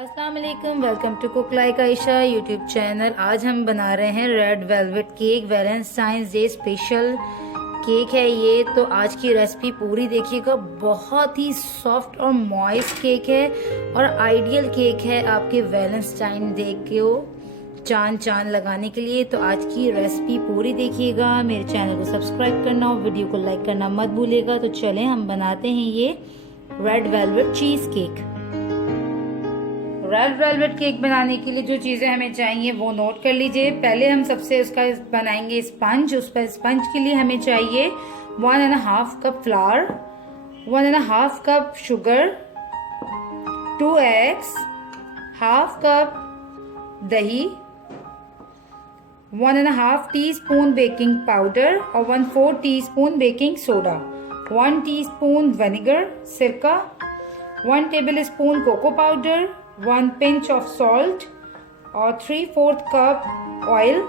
अस्सलाम वालेकुम, welcome to cook like Ayesha YouTube channel. आज हम बना रहे हैं red velvet cake. Valentine's day special cake है ये। तो आज की रेसिपी पूरी देखिएगा। बहुत ही सॉफ्ट और मॉइस्ट केक है और आइडियल केक है आपके वैलेंटाइन डे को चांद लगाने के लिए। तो आज की रेसिपी पूरी देखिएगा। मेरे चैनल को सब्सक्राइब करना और वीडियो को लाइक करना मत भूलिएगा। तो चलें हम बनाते हैं ये red velvet cheese cake. Red velvet cake बनाने के लिए जो चीजें हमें चाहिए वो नोट कर लीजिए। पहले हम सबसे उसका बनाएंगे स्पंज। उस पर स्पंज के लिए हमें चाहिए 1.5 cup flour, 1.5 cup sugar, 2 eggs, 1/2 cup दही, 1.5 टीस्पून बेकिंग पाउडर और 1/4 teaspoon baking soda, 1 teaspoon vinegar सिरका, 1 tablespoon cocoa powder, 1 pinch of salt और 3/4 cup oil,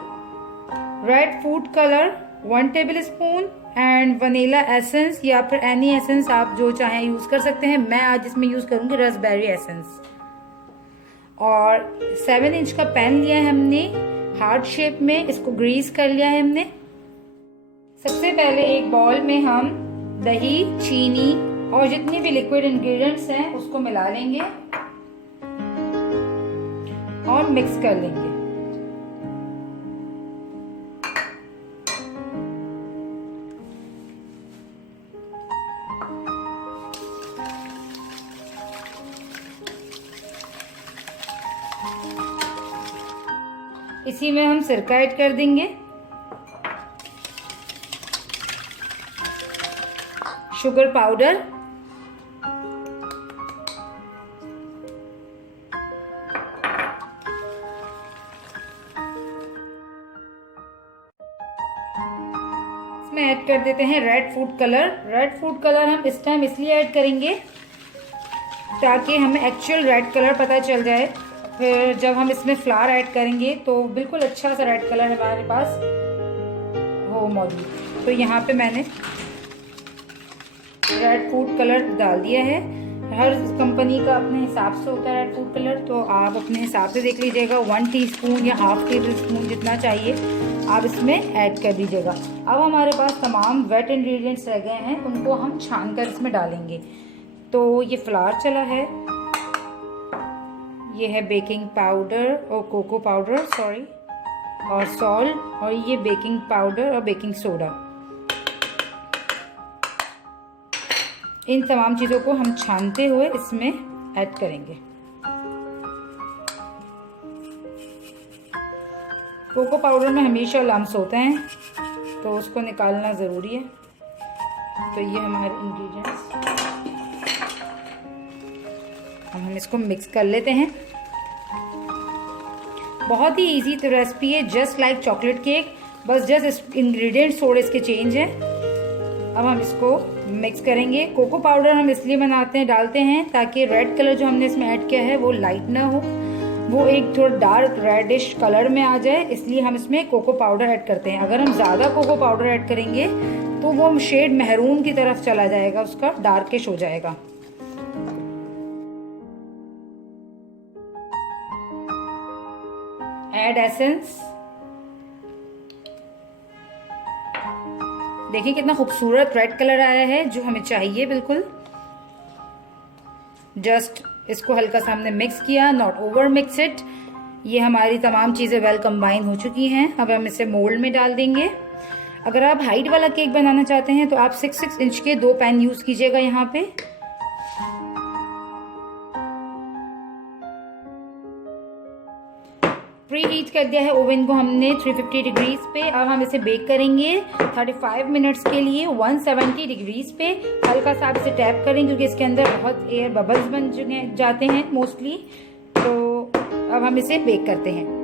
red food colour 1 tablespoon and vanilla essence या फिर any essence आप जो चाहें use कर सकते हैं। मैं आज इसमें यूज करूंगी रास्पबेरी एसेंस। और 7 इंच का पैन लिया है हमने हार्ट शेप में, इसको ग्रीस कर लिया है हमने। सबसे पहले एक बाउल में हम दही, चीनी और जितने भी लिक्विड इंग्रेडिएंट्स हैं उसको मिला लेंगे और मिक्स कर लेंगे। इसी में हम सिरका ऐड कर देंगे, शुगर पाउडर, इसमें ऐड कर देते हैं red food colour. Red food colour हम इस टाइम इसलिए ऐड करेंगे ताकि हमें एक्चुअल रेड कलर पता चल जाए। फिर जब हम इसमें फ्लावर ऐड करेंगे तो बिल्कुल अच्छा सा रेड कलर हमारे पास हो मौजूद। तो यहाँ पे मैंने रेड फूड कलर डाल दिया है। हर कंपनी का अपने हिसाब से होता है रेड फूड कलर, तो आप अपने हिसाब से देख लीजिएगा। 1 टीस्पून या 1/2 टेबल स्पून जितना चाहिए आप इसमें ऐड कर दीजिएगा। अब हमारे पास तमाम वेट इंग्रेडिएंट्स रह गए हैं, उनको हम छान कर इसमें डालेंगे। तो ये फ्लावर चला है, ये है बेकिंग पाउडर और कोको पाउडर सॉरी और सॉल्ट, और ये बेकिंग पाउडर और बेकिंग सोडा। इन तमाम चीज़ों को हम छानते हुए इसमें ऐड करेंगे। कोको पाउडर में हमेशा लम्स होते हैं तो उसको निकालना ज़रूरी है। तो ये हमारे इंग्रेडिएंट्स, हम इसको मिक्स कर लेते हैं। बहुत ही इजी तो रेसिपी है, जस्ट लाइक चॉकलेट केक, बस जस्ट इंग्रेडिएंट्स थोड़े इसके चेंज हैं। अब हम इसको मिक्स करेंगे। कोको पाउडर हम इसलिए डालते हैं ताकि रेड कलर जो हमने इसमें ऐड किया है वो लाइट ना हो, वो एक थोड़ा डार्क रेडिश कलर में आ जाए, इसलिए हम इसमें कोको पाउडर ऐड करते हैं। अगर हम ज़्यादा कोको पाउडर ऐड करेंगे तो वो शेड मेहरून की तरफ चला जाएगा, उसका डार्किश हो जाएगा। ऐड एसेंस, देखिए कितना खूबसूरत रेड कलर आया है जो हमें चाहिए बिल्कुल। जस्ट इसको हल्का सा हमने मिक्स किया, नॉट ओवर मिक्स इट। ये हमारी तमाम चीज़ें वेल कंबाइन हो चुकी हैं। अब हम इसे मोल्ड में डाल देंगे। अगर आप हाइट वाला केक बनाना चाहते हैं तो आप 6 इंच के 2 पैन यूज कीजिएगा। यहाँ पे प्री हीट कर दिया है ओवन को हमने 350 डिग्रीज पे। अब हम इसे बेक करेंगे 35 मिनट्स के लिए 170 डिग्रीज पे। हल्का सा आप इसे टैप करें क्योंकि इसके अंदर बहुत एयर बबल्स बन जाते हैं मोस्टली। तो अब हम इसे बेक करते हैं।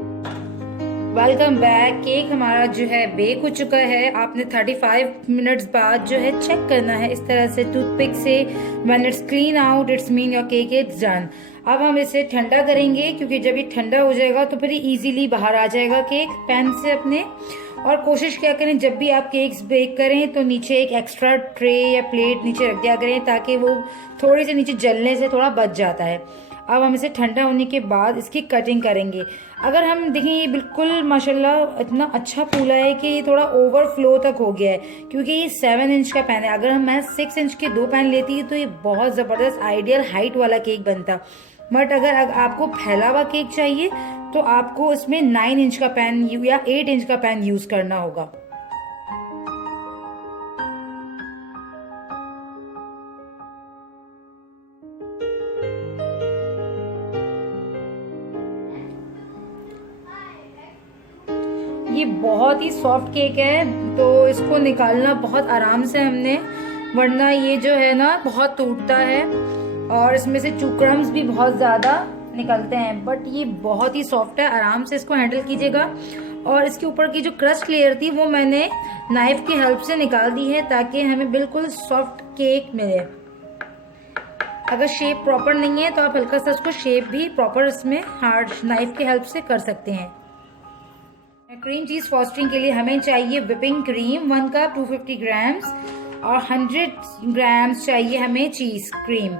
Welcome back. केक हमारा जो है बेक हो चुका है। आपने 35 मिनट्स बाद जो है चेक करना है इस तरह से टूथपिक से। When it's clean out it's mean your cake is done. अब हम इसे ठंडा करेंगे क्योंकि जब ये ठंडा हो जाएगा तो फिर इजीली बाहर आ जाएगा केक पैन से अपने। और कोशिश क्या करें जब भी आप केक्स बेक करें तो नीचे एक एक्स्ट्रा ट्रे या प्लेट नीचे रख दिया करें ताकि वो थोड़ी से नीचे जलने से थोड़ा बच जाता है। अब हम इसे ठंडा होने के बाद इसकी कटिंग करेंगे। अगर हम देखें ये बिल्कुल माशाल्लाह इतना अच्छा फूला है कि ये थोड़ा ओवरफ्लो तक हो गया है, क्योंकि ये 7 इंच का पैन है। अगर मैं 6 इंच के 2 पैन लेती तो ये बहुत ज़बरदस्त आइडियल हाइट वाला केक बनता। बट अगर आपको फैला हुआ केक चाहिए तो आपको इसमें 9 इंच का पैन या 8 इंच का पैन यूज़ करना होगा। ये बहुत ही सॉफ्ट केक है तो इसको निकालना बहुत आराम से हमने, वरना ये जो है ना बहुत टूटता है और इसमें से क्रम्स भी बहुत ज़्यादा निकलते हैं। बट ये बहुत ही सॉफ्ट है, आराम से इसको हैंडल कीजिएगा। और इसके ऊपर की जो क्रस्ट लेयर थी वो मैंने नाइफ की हेल्प से निकाल दी है ताकि हमें बिल्कुल सॉफ्ट केक मिले। अगर शेप प्रॉपर नहीं है तो आप हल्का सा उसको शेप भी प्रॉपर इसमें हार्ड नाइफ की हेल्प से कर सकते हैं। क्रीम चीज फ्रॉस्टिंग के लिए हमें चाहिए व्हिपिंग क्रीम 1 कप 250 ग्राम्स और 100 ग्राम्स चाहिए हमें चीज क्रीम।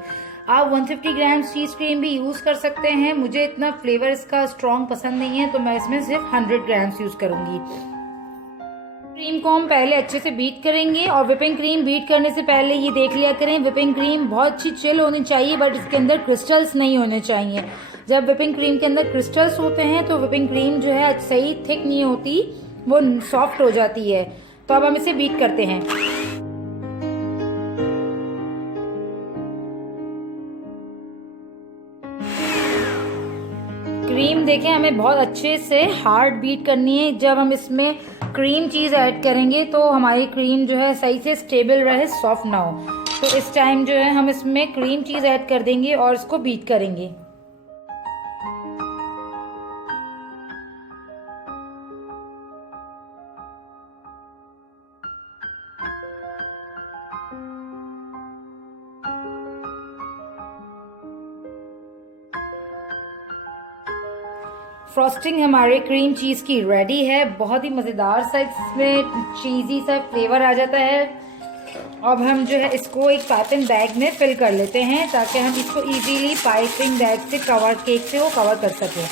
आप 150 ग्राम्स चीज क्रीम भी यूज कर सकते हैं। मुझे इतना फ्लेवर इसका स्ट्रॉन्ग पसंद नहीं है तो मैं इसमें सिर्फ 100 ग्राम्स यूज करूंगी। क्रीम को हम पहले अच्छे से बीट करेंगे और व्हिपिंग क्रीम बीट करने से पहले ये देख लिया करें व्हिपिंग क्रीम बहुत अच्छी चिल होनी चाहिए, बट इसके अंदर क्रिस्टल्स नहीं होने चाहिए। जब व्हिपिंग क्रीम के अंदर क्रिस्टल्स होते हैं तो व्हिपिंग क्रीम जो है सही थिक नहीं होती, वो सॉफ्ट हो जाती है। तो अब हम इसे बीट करते हैं। क्रीम देखें हमें बहुत अच्छे से हार्ड बीट करनी है। जब हम इसमें क्रीम चीज ऐड करेंगे तो हमारी क्रीम जो है सही से स्टेबल रहे, सॉफ्ट ना हो। तो इस टाइम जो है हम इसमें क्रीम चीज ऐड कर देंगे और इसको बीट करेंगे। फ्रॉस्टिंग हमारे क्रीम चीज की रेडी है। बहुत ही मजेदार सा इसमें चीजी सा फ्लेवर आ जाता है। अब हम जो है इसको एक पाइपिंग बैग में फिल कर लेते हैं ताकि हम इसको इजीली पाइपिंग बैग से केक से वो कवर कर सकें।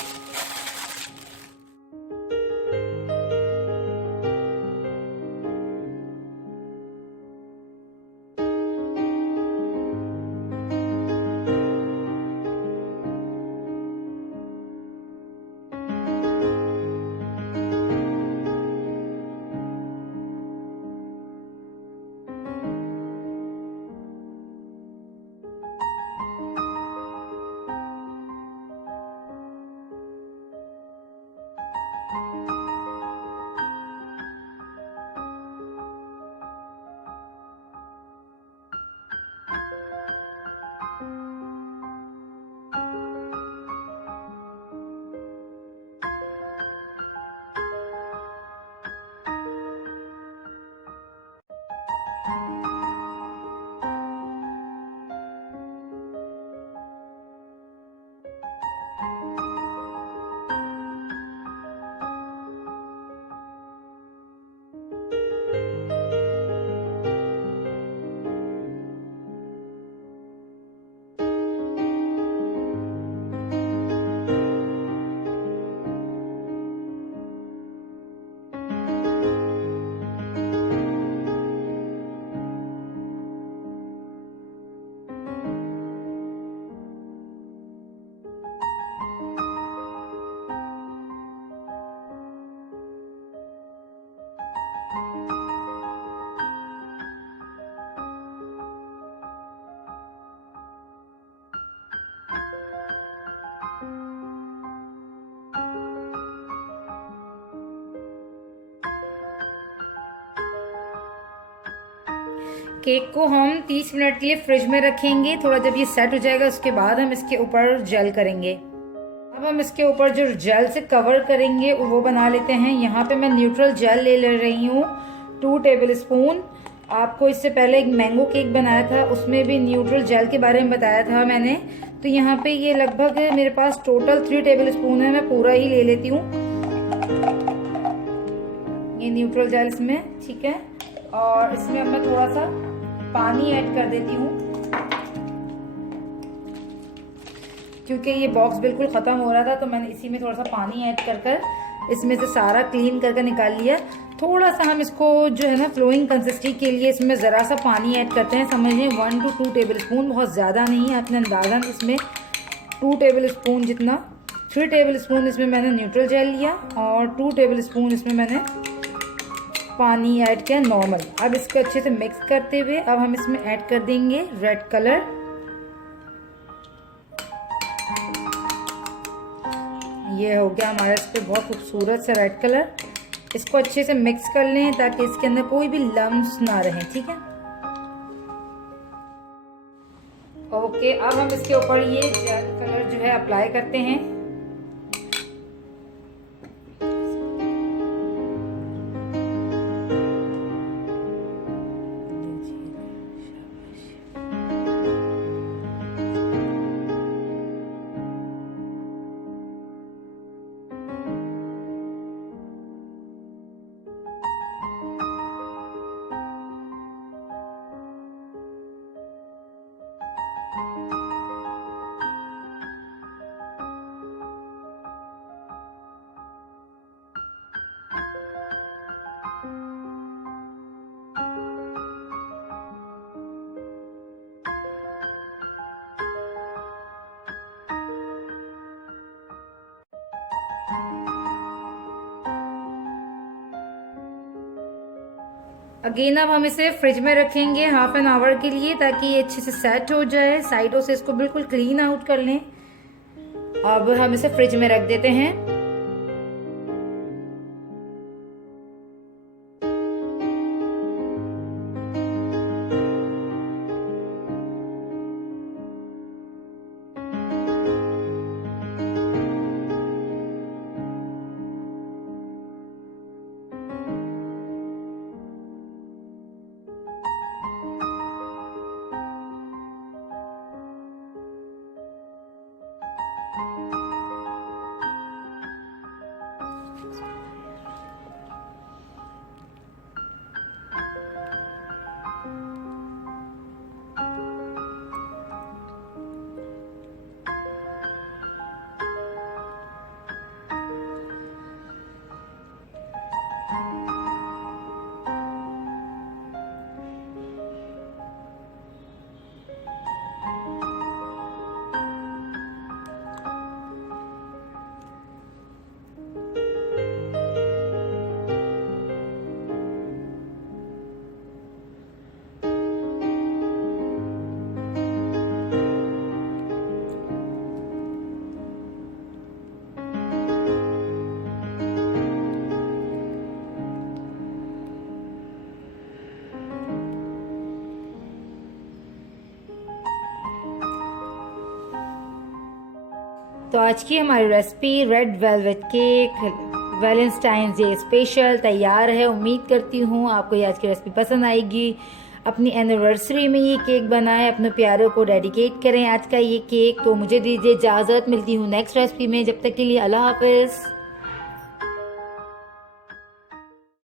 केक को हम 30 मिनट के लिए फ्रिज में रखेंगे। थोड़ा जब ये सेट हो जाएगा उसके बाद हम इसके ऊपर जेल करेंगे। अब हम इसके ऊपर जो जेल से कवर करेंगे वो बना लेते हैं। यहाँ पे मैं न्यूट्रल जेल ले रही हूँ 2 टेबल स्पून। आपको इससे पहले एक मैंगो केक बनाया था, उसमें भी न्यूट्रल जेल के बारे में बताया था मैंने। तो यहाँ पे ये लगभग मेरे पास टोटल 3 टेबल स्पून है, मैं पूरा ही ले लेती हूँ ये न्यूट्रल जेल इसमें, ठीक है। और इसमें अब मैं थोड़ा सा पानी ऐड कर देती हूँ। क्योंकि ये बॉक्स बिल्कुल ख़त्म हो रहा था तो मैंने इसी में थोड़ा सा पानी ऐड कर कर इसमें से सारा क्लीन करके निकाल लिया। थोड़ा सा हम इसको जो है ना फ्लोइंग कंसिस्टेंसी के लिए इसमें ज़रा सा पानी ऐड करते हैं। समझिए 1 to 2 टेबल स्पून, बहुत ज़्यादा नहीं है, अपने अंदाज़न इसमें 2 टेबल स्पून जितना। 3 टेबल स्पून इसमें मैंने न्यूट्रल जेल लिया और 2 टेबल स्पून इसमें मैंने पानी ऐड किया नॉर्मल। अब इसको अच्छे से मिक्स करते हुए अब हम इसमें ऐड कर देंगे रेड कलर। ये हो गया हमारे इस पर बहुत खूबसूरत सा रेड कलर। इसको अच्छे से मिक्स कर लें ताकि इसके अंदर कोई भी लम्स ना रहे, ठीक है। ओके, अब हम इसके ऊपर ये जेल कलर जो है अप्लाई करते हैं। अगेन अब हम इसे फ्रिज में रखेंगे हाफ एन आवर के लिए ताकि ये अच्छे से सेट हो जाए। साइडों से इसको बिल्कुल क्लीन आउट कर लें। अब हम इसे फ्रिज में रख देते हैं। तो आज की हमारी recipe red velvet cake Valentine's day special तैयार है। उम्मीद करती हूँ आपको ये आज की रेसिपी पसंद आएगी। अपनी एनिवर्सरी में ये केक बनाएं, अपने प्यारों को डेडिकेट करें आज का ये केक। तो मुझे दीजिए इजाज़त, मिलती हूँ नेक्स्ट रेसिपी में। जब तक के लिए अल्लाह हाफिज़।